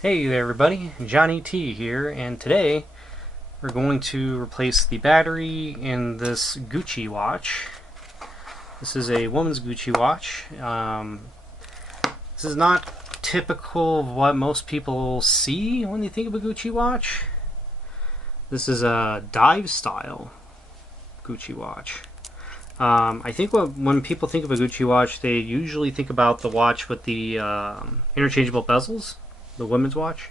Hey there everybody, Johnny T here, and today we're going to replace the battery in this Gucci watch. This is a woman's Gucci watch. This is not typical of what most people see when they think of a Gucci watch. This is a dive style Gucci watch. I think when people think of a Gucci watch, they usually think about the watch with the interchangeable bezels. The women's watch.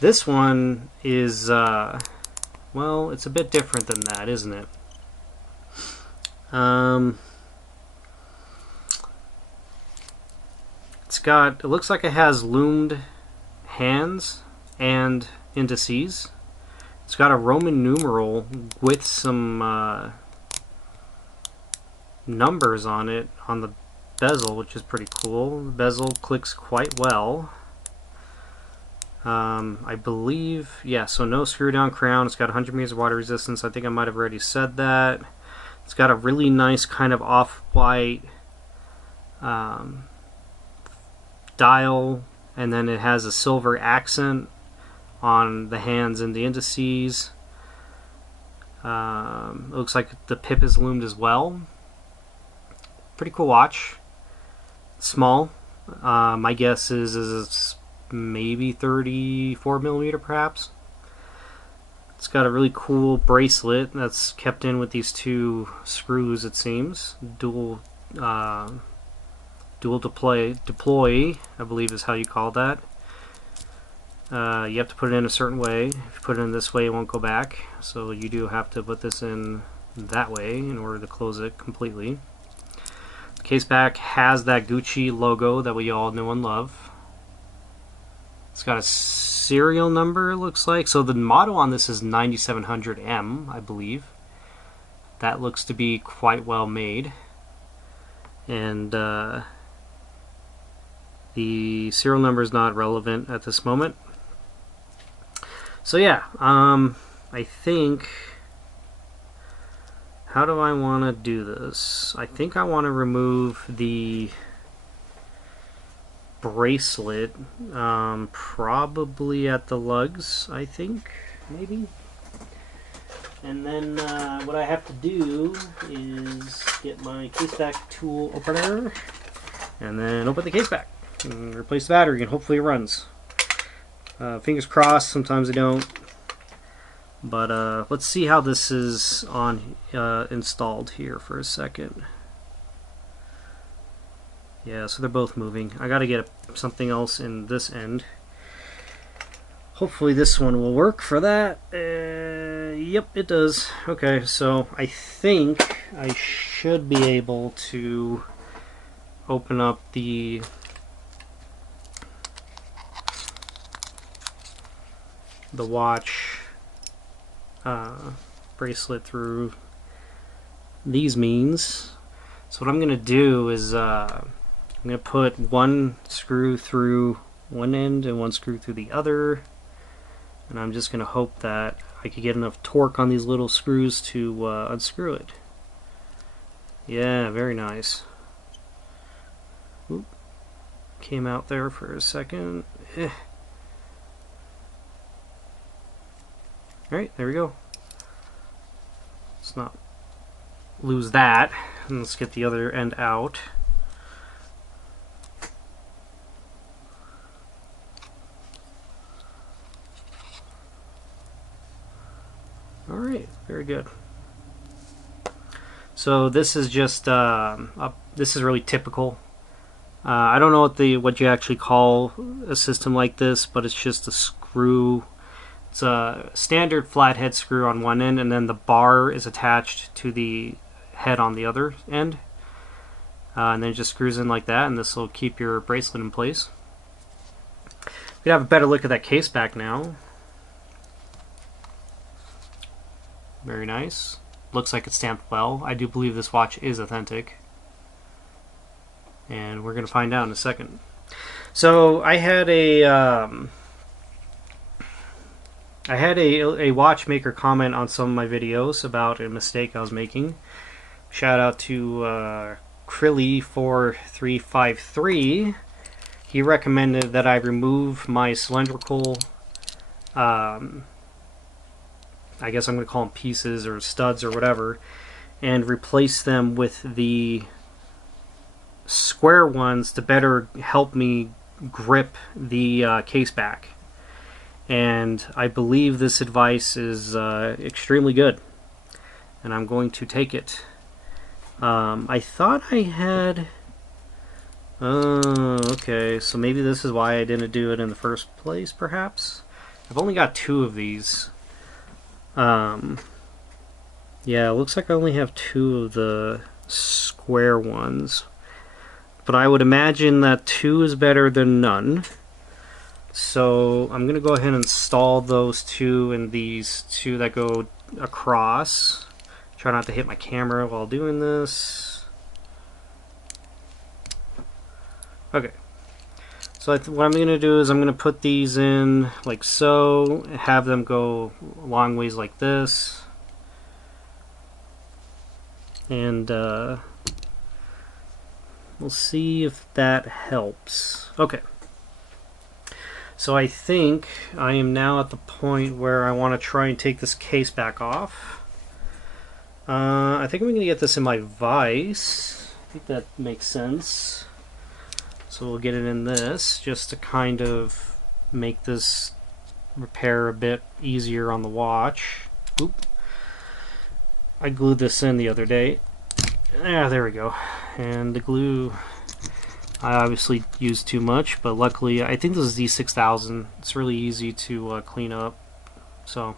This one is, well, it's a bit different than that, isn't it? It looks like it has loomed hands and indices. It's got a Roman numeral with some numbers on it on the bezel, which is pretty cool. The bezel clicks quite well. I believe, yeah, so no screw down crown. It's got 100 meters of water resistance. I think I might have already said that. It's got a really nice kind of off-white dial, and then it has a silver accent on the hands and the indices. It looks like the pip is loomed as well. Pretty cool watch. Small. My guess is it's maybe 34 millimeter perhaps. It's got a really cool bracelet that's kept in with these two screws, it seems. Dual deploy, I believe is how you call that. You have to put it in a certain way. If you put it in this way, it won't go back. So you do have to put this in that way in order to close it completely. The case back has that Gucci logo that we all know and love. It's got a serial number, it looks like. So the model on this is 9700M, I believe. That looks to be quite well made. And the serial number is not relevant at this moment. So yeah, I think... How do I want to do this? I think I want to remove the bracelet, probably at the lugs, I think, maybe. And then what I have to do is get my case back tool opener and then open the case back and replace the battery, and hopefully it runs. Fingers crossed, sometimes they don't. But let's see how this is on installed here for a second. Yeah, so they're both moving. I gotta get something else in this end. Hopefully this one will work for that. Yep, it does. Okay, so I think I should be able to open up the watch bracelet through these means. So what I'm gonna do is I'm going to put one screw through one end and one screw through the other, and I'm just going to hope that I could get enough torque on these little screws to unscrew it. Yeah, very nice. Oop. Came out there for a second. Alright, there we go. Let's not lose that. And let's get the other end out. Alright, very good. So this is just this is really typical. I don't know what you actually call a system like this, but it's just a screw. It's a standard flathead screw on one end, and then the bar is attached to the head on the other end, and then it just screws in like that, and this will keep your bracelet in place. We can have a better look at that case back now. Very nice. Looks like it's stamped well. I do believe this watch is authentic. And we're going to find out in a second. So I had a watchmaker comment on some of my videos about a mistake I was making. Shout out to Krilly4353. he recommended that I remove my cylindrical, I guess I'm going to call them pieces or studs or whatever, and replace them with the square ones to better help me grip the case back. And I believe this advice is extremely good, and I'm going to take it. I thought I had... okay, so maybe this is why I didn't do it in the first place, perhaps? I've only got 2 of these. Yeah, it looks like I only have 2 of the square ones. But I would imagine that 2 is better than none. So I'm going to go ahead and install those 2 and these 2 that go across. Try not to hit my camera while doing this. Okay, so what I'm going to do is I'm going to put these in like so, have them go a long ways like this, and we'll see if that helps. Okay, so I think I am now at the point where I want to try and take this case back off. I think I'm going to get this in my vise. I think that makes sense. So we'll get it in this just to kind of make this repair a bit easier on the watch. Oop. I glued this in the other day. Yeah, there we go. And the glue, I obviously used too much, but luckily, I think this is D6000. It's really easy to clean up. So,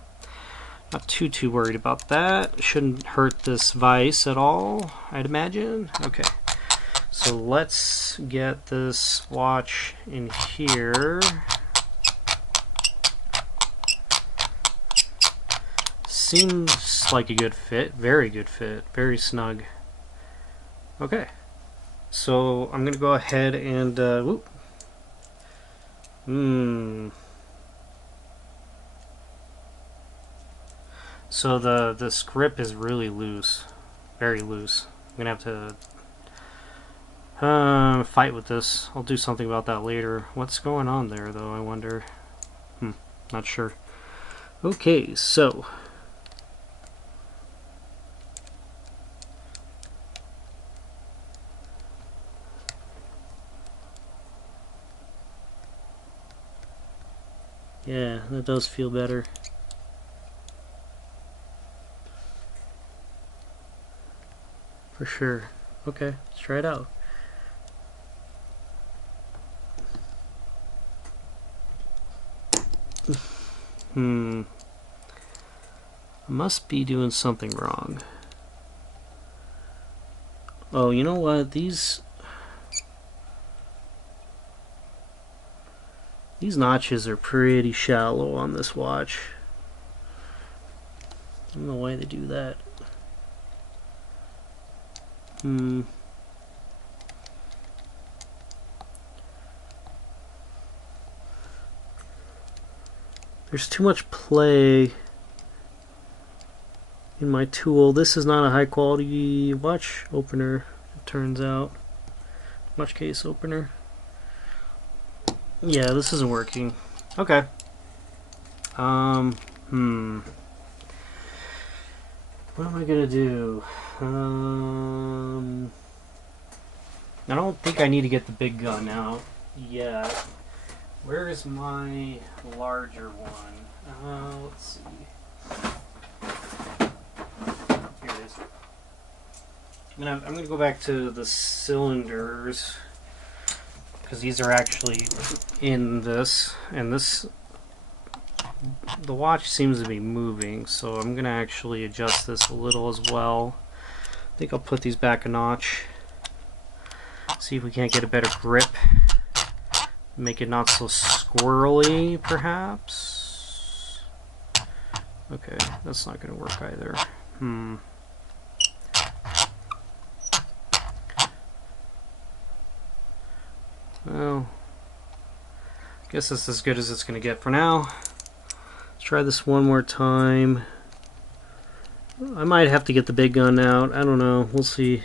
not too worried about that. Shouldn't hurt this vise at all, I'd imagine. Okay. So let's get this watch in here. Seems like a good fit, very good fit, very snug. Okay, so I'm gonna go ahead and whoop. So this grip is really loose, very loose. I'm gonna have to fight with this. I'll do something about that later. What's going on there, though, I wonder? Not sure. Okay, so... yeah, that does feel better. For sure. Okay, let's try it out. I must be doing something wrong. Oh, you know what? These notches are pretty shallow on this watch. I don't know why they do that. There's too much play in my tool. This is not a high quality watch opener, it turns out. Watch case opener. Yeah, this isn't working. Okay. What am I gonna do? I don't think I need to get the big gun out yet. Where is my larger one? Let's see. Here it is. I'm gonna go back to the cylinders because these are actually in this, and the watch seems to be moving, so I'm gonna actually adjust this a little as well. I think I'll put these back a notch. See if we can't get a better grip. Make it not so squirrely, perhaps. Okay, that's not going to work either. Well, I guess that's as good as it's going to get for now. Let's try this one more time. I might have to get the big gun out. I don't know. We'll see.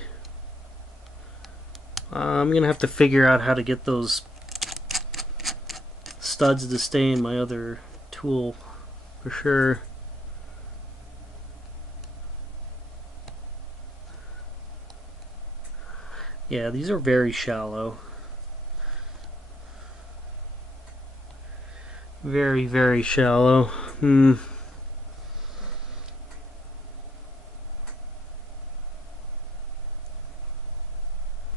I'm going to have to figure out how to get those studs to stay in my other tool for sure. Yeah, these are very shallow. Very, very shallow.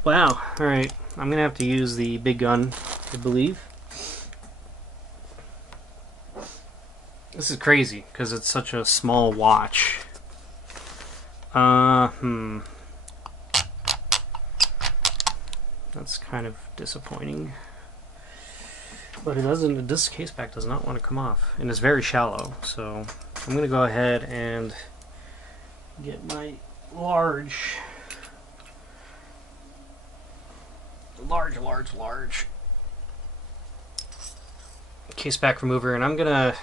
Wow, alright. I'm gonna have to use the big gun, I believe. This is crazy, because it's such a small watch. That's kind of disappointing. But it doesn't, this case back does not want to come off. And it's very shallow, so I'm gonna go ahead and get my large case back remover, and I'm gonna,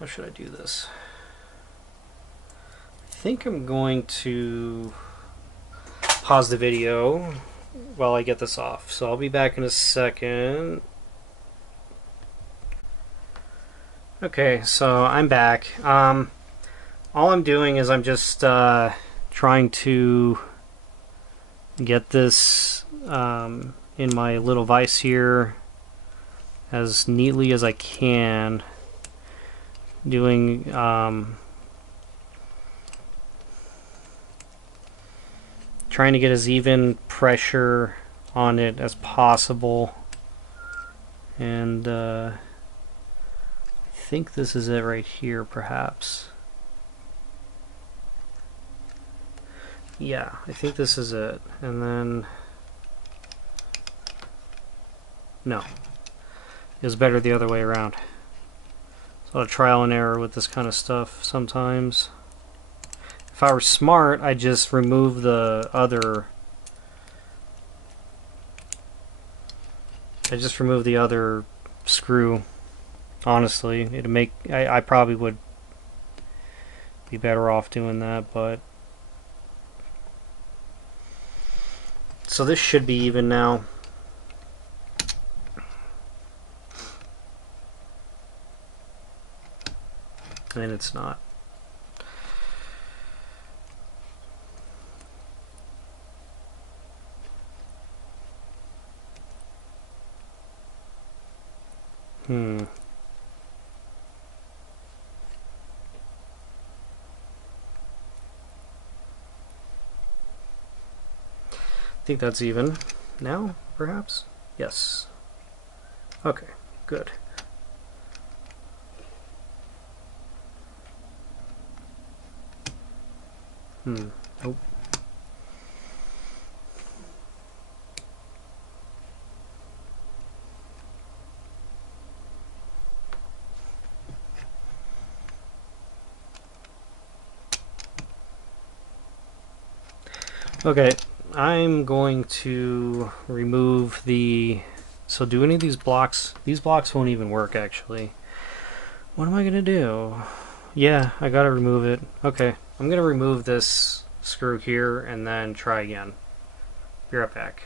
how should I do this? I think I'm going to pause the video while I get this off, so I'll be back in a second. Okay, so I'm back. All I'm doing is I'm just trying to get this in my little vise here as neatly as I can, doing trying to get as even pressure on it as possible, and I think this is it right here, perhaps. Yeah, I think this is it. And then, no, it was better the other way around. It's a lot of trial and error with this kind of stuff sometimes. If I were smart, I'd just remove the other. I'd just remove the other screw. Honestly, it'd make. I probably would be better off doing that, but. So this should be even now. And it's not. I think that's even now, perhaps? Yes. Okay, good. Nope. Okay, I'm going to remove the, so do any of these blocks won't even work actually. What am I gonna do? Yeah, I gotta remove it. Okay, I'm gonna remove this screw here and then try again. Be right back.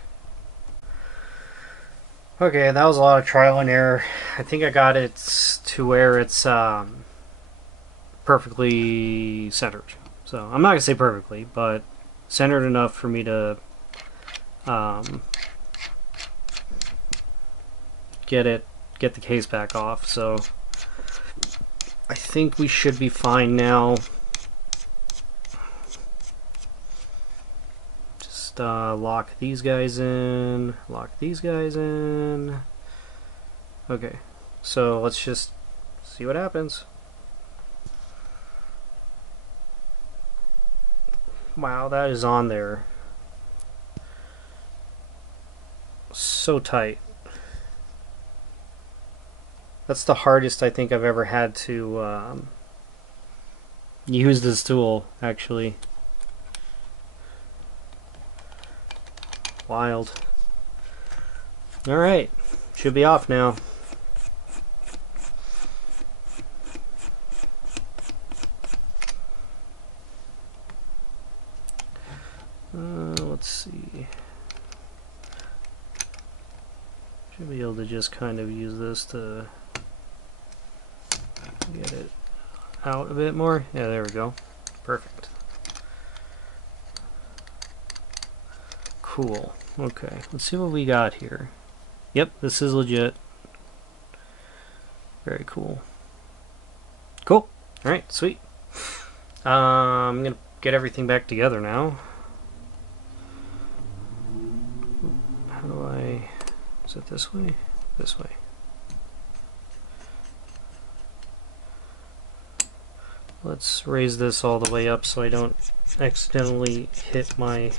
Okay, that was a lot of trial and error. I think I got it to where it's perfectly centered. So I'm not gonna say perfectly, but centered enough for me to get the case back off. So I think we should be fine now. Just lock these guys in, lock these guys in. Okay, so let's just see what happens. Wow, that is on there. So tight. That's the hardest I think I've ever had to use this tool, actually. Wild. Alright, should be off now. Let's see. Should be able to just kind of use this to get it out a bit more. Yeah, there we go. Perfect. Cool. Okay, let's see what we got here. Yep, this is legit. Very cool. Cool. Alright, sweet. I'm gonna get everything back together now. How do I... Is it this way? This way. Let's raise this all the way up so I don't accidentally hit my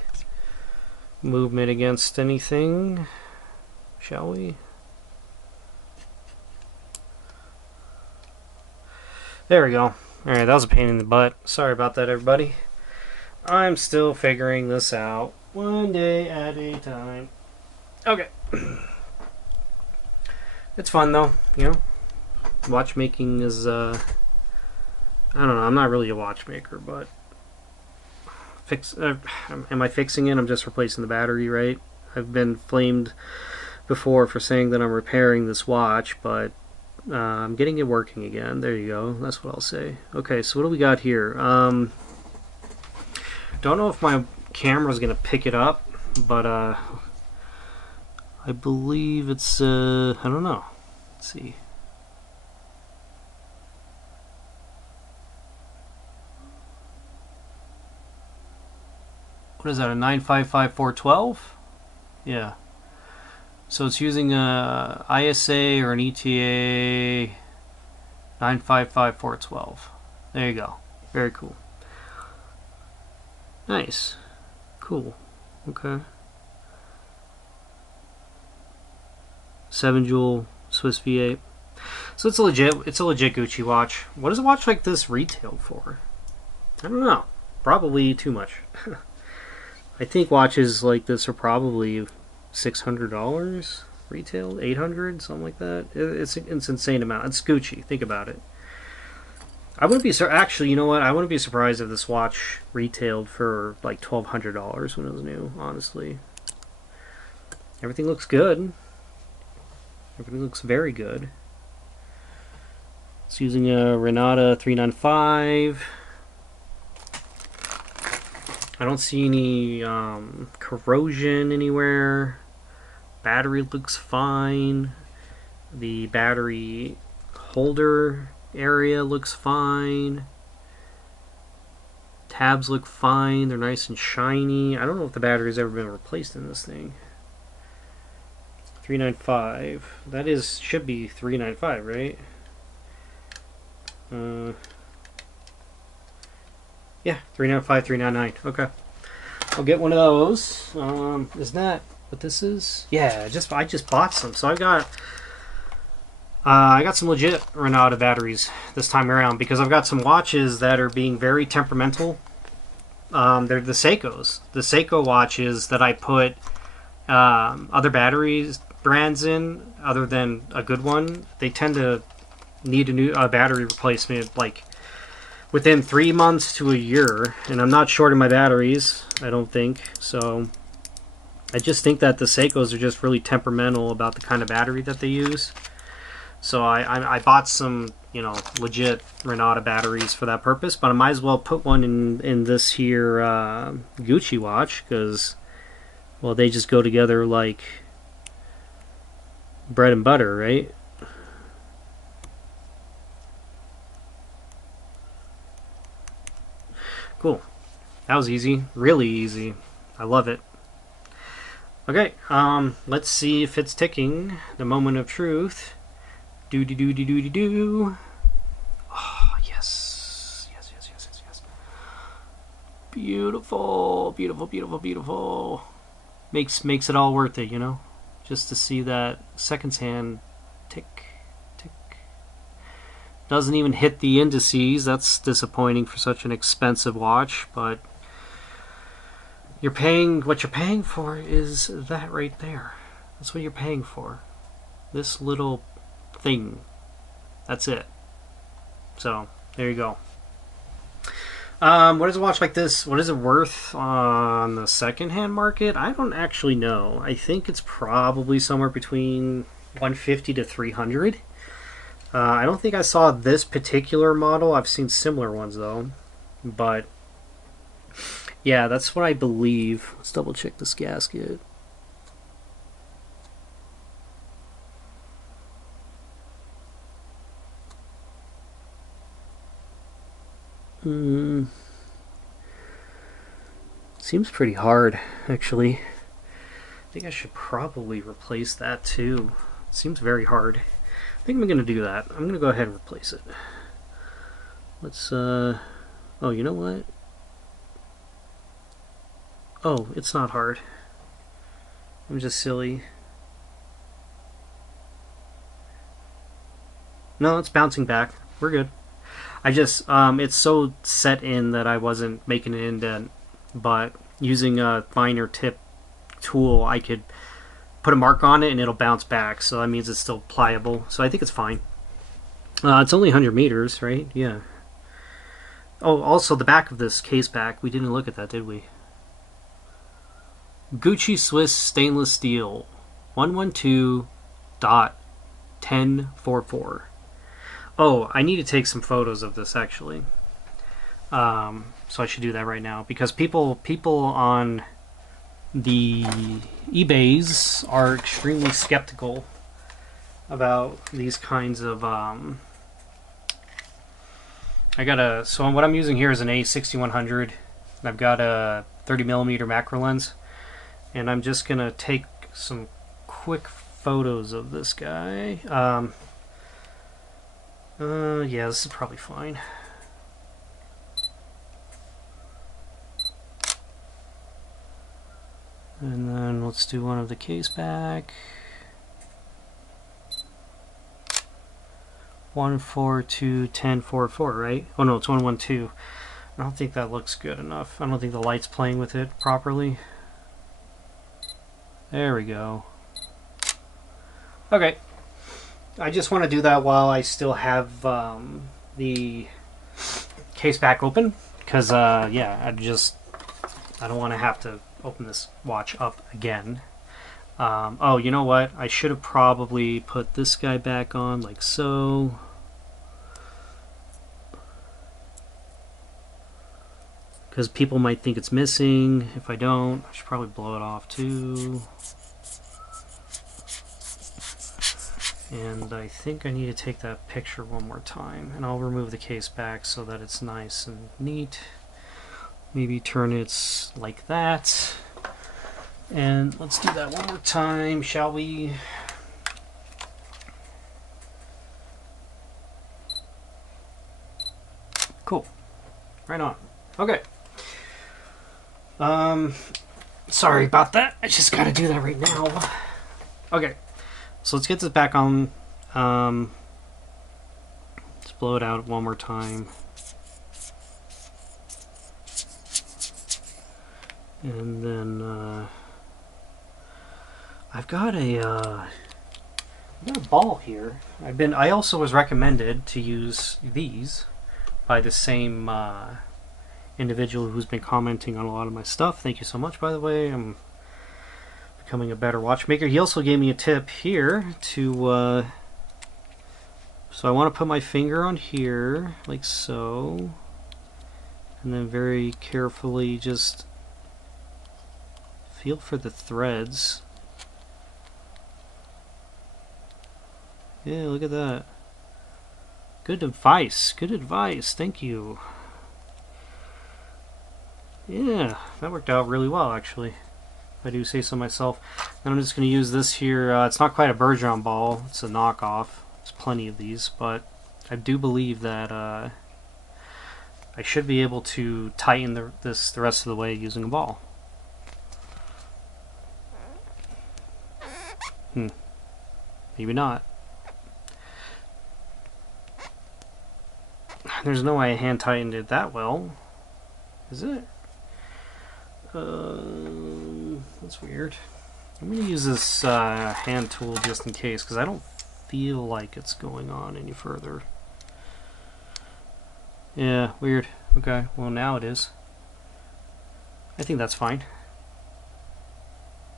movement against anything. Shall we? There we go. Alright, that was a pain in the butt. Sorry about that, everybody. I'm still figuring this out. One day at a time. Okay. It's fun, though, you know? Watchmaking is, I don't know, I'm not really a watchmaker, but... am I fixing it? I'm just replacing the battery, right? I've been flamed before for saying that I'm repairing this watch, but I'm getting it working again. There you go. That's what I'll say. Okay, so what do we got here? Don't know if my camera's gonna pick it up, but I believe it's I don't know. Let's see. What is that, a 955412? Yeah. So it's using a ISA or an ETA 955412. There you go. Very cool. Nice. Cool. Okay. 7 jewel Swiss V8. So it's a legit Gucci watch. What does a watch like this retail for? I don't know. Probably too much. I think watches like this are probably $600 retail, $800, something like that. It's an insane amount. It's Gucci. Think about it. I wouldn't be actually, you know what? I wouldn't be surprised if this watch retailed for like $1,200 when it was new. Honestly, everything looks good. Everything looks very good. It's using a Renata 395. I don't see any corrosion anywhere. Battery looks fine. The battery holder area looks fine. Tabs look fine. They're nice and shiny. I don't know if the battery's ever been replaced in this thing. 395. That should be 395, right? Yeah, 395, 399. Okay, I'll get one of those. Is that what this is? Yeah, I just bought some, so I got some legit Renata batteries this time around because I've got some watches that are being very temperamental. They're the Seikos. The Seiko watches that I put other batteries brands in, other than a good one, they tend to need a battery replacement like within 3 months to a year, and I'm not short of my batteries, I don't think. So I just think that the Seikos are just really temperamental about the kind of battery that they use. So I bought some, you know, legit Renata batteries for that purpose, but I might as well put one in this here Gucci watch because, well, they just go together like bread and butter, right? Cool. That was easy. Really easy. I love it. Okay, let's see if it's ticking. The moment of truth. Do. Oh, yes. Yes. Beautiful. Makes it all worth it, you know? Just to see that seconds hand tick. Doesn't even hit the indices. That's disappointing for such an expensive watch, but what you're paying for is that right there. That's what you're paying for. This little thing. That's it. So, there you go. What is a watch like this? What is it worth on the secondhand market? I don't actually know. I think it's probably somewhere between 150 to 300. I don't think I saw this particular model. I've seen similar ones though, but yeah, that's what I believe. Let's double check this gasket. Seems pretty hard, actually. I think I should probably replace that too. It seems very hard. I think I'm going to do that. I'm going to go ahead and replace it. Let's, oh, you know what? Oh, it's not hard. I'm just silly. No, it's bouncing back. We're good. I just, it's so set in that I wasn't making an indent, but using a finer tip tool, I could put a mark on it and it'll bounce back, so that means it's still pliable. So I think it's fine. It's only 100 meters, right? Yeah. Oh, also the back of this case back, we didn't look at that, did we? Gucci Swiss stainless steel 112.1044. Oh, I need to take some photos of this actually. So I should do that right now because people on the eBays are extremely skeptical about these kinds of so what I'm using here is an A6100. I've got a 30mm macro lens, and I'm just gonna take some quick photos of this guy. Yeah, this is probably fine. And then let's do one of the case back. 142.1044, right? Oh no, it's 112. I don't think that looks good enough. I don't think the light's playing with it properly. There we go. Okay. I just want to do that while I still have the case back open, because yeah, I don't want to have to open this watch up again. Oh, you know what? I should have probably put this guy back on like so. Because people might think it's missing. If I don't, I should probably blow it off too. And I think I need to take that picture one more time. And I'll remove the case back so that it's nice and neat. Maybe turn it like that. And let's do that one more time, shall we? Cool. Right on. Okay. Sorry about that. I just gotta do that right now. Okay. So let's get this back on. Let's blow it out one more time. And then I've got a ball here. I also was recommended to use these by the same individual who's been commenting on a lot of my stuff. Thank you so much, by the way. I'm becoming a better watchmaker. He also gave me a tip here to so I want to put my finger on here like so, and then very carefully just feel for the threads. Yeah, look at that. Good advice. Good advice. Thank you. Yeah, that worked out really well, actually, if I do say so myself. And I'm just going to use this here. It's not quite a Bergeron ball. It's a knockoff. There's plenty of these, but I do believe that I should be able to tighten the rest of the way using a ball. Maybe not. There's no way I hand tightened it that well, is it? That's weird. I'm going to use this hand tool just in case, because I don't feel like it's going on any further. Yeah, weird. Okay, well now it is. I think that's fine.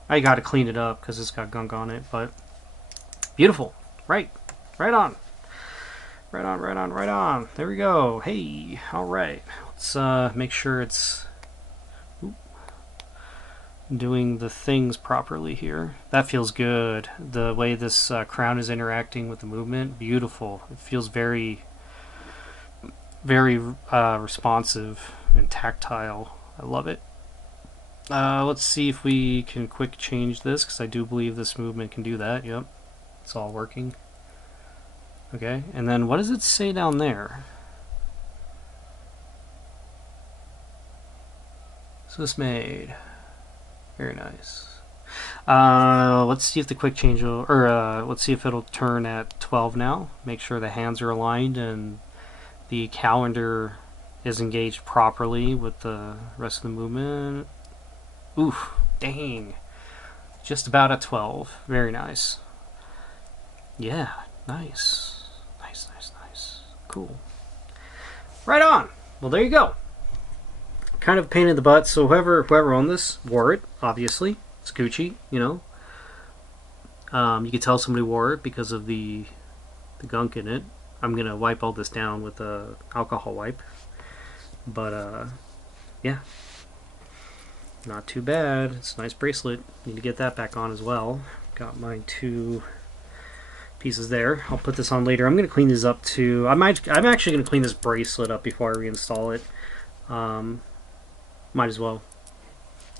I got to clean it up because it's got gunk on it, but Beautiful. Right on. Right on. There we go. Hey, all right. Let's make sure it's doing the things properly here. That feels good. The way this crown is interacting with the movement, beautiful. It feels very responsive and tactile. I love it. Let's see if we can quick change this, because I do believe this movement can do that. Yep, it's all working. Okay, and then what does it say down there? Swiss made. Very nice. Let's see if the quick change will, or let's see if it'll turn at 12 now. Make sure the hands are aligned and the calendar is engaged properly with the rest of the movement. Oof, dang. Just about at 12. Very nice. Yeah, nice. Nice. Cool. Right on. Well, there you go. Kind of a pain in the butt, so whoever owned this wore it, obviously. It's Gucci, you know. You could tell somebody wore it because of the gunk in it. I'm going to wipe all this down with a alcohol wipe. But, yeah. Not too bad. It's a nice bracelet. Need to get that back on as well. Got my 2 pieces there. I'll put this on later. I'm going to clean these up too. I'm actually going to clean this bracelet up before I reinstall it. Might as well,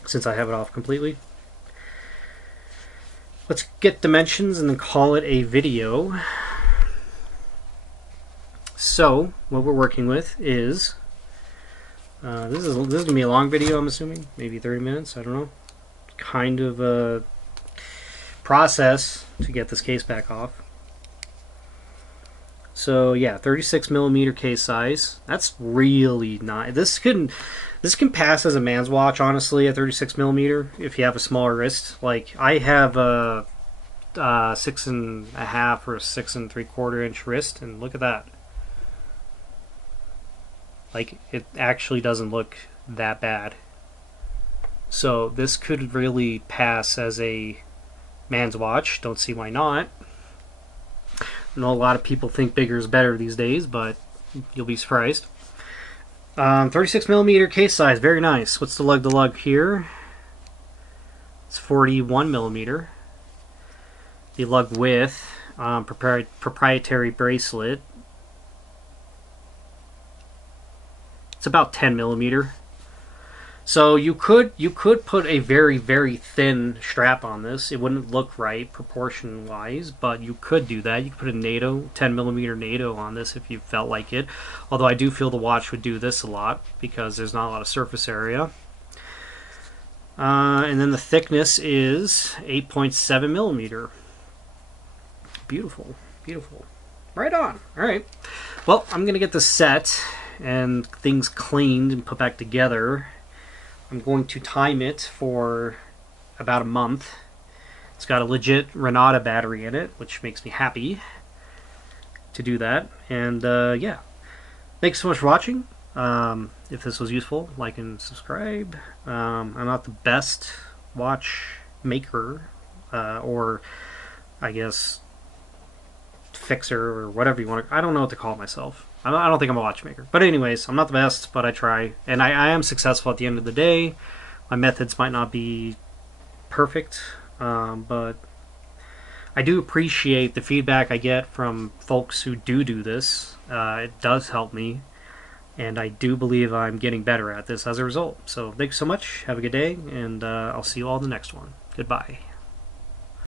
since I have it off completely. Let's get dimensions and then call it a video. So what we're working with is this is gonna be a long video, I'm assuming, maybe 30 minutes. I don't know. Kind of a process to get this case back off. So yeah, 36mm case size. That's really nice. This can pass as a man's watch, honestly, at 36mm if you have a smaller wrist. Like I have a 6.5 or 6 3/4 inch wrist, and look at that. Like, it actually doesn't look that bad. So this could really pass as a man's watch. Don't see why not. I know a lot of people think bigger is better these days, but you'll be surprised. 36mm case size, very nice. What's the lug to lug here? It's 41mm. The lug width, proprietary bracelet. It's about 10mm. So you could put a very thin strap on this. It wouldn't look right proportion wise, but you could do that. You could put a NATO, 10mm NATO on this if you felt like it. Although I do feel the watch would do this a lot because there's not a lot of surface area. And then the thickness is 8.7mm. Beautiful. Right on. All right. Well, I'm gonna get this set and things cleaned and put back together. I'm going to time it for about a month. It's got a legit Renata battery in it, which makes me happy to do that. And yeah, thanks so much for watching. If this was useful, like and subscribe. I'm not the best watch maker, or I guess fixer, or whatever you want to. I don't know what to call myself. I don't think I'm a watchmaker. But anyways, I'm not the best, but I try. And I am successful at the end of the day. My methods might not be perfect, but I do appreciate the feedback I get from folks who do this. It does help me, and I do believe I'm getting better at this as a result. So thanks so much. Have a good day, and I'll see you all in the next one. Goodbye.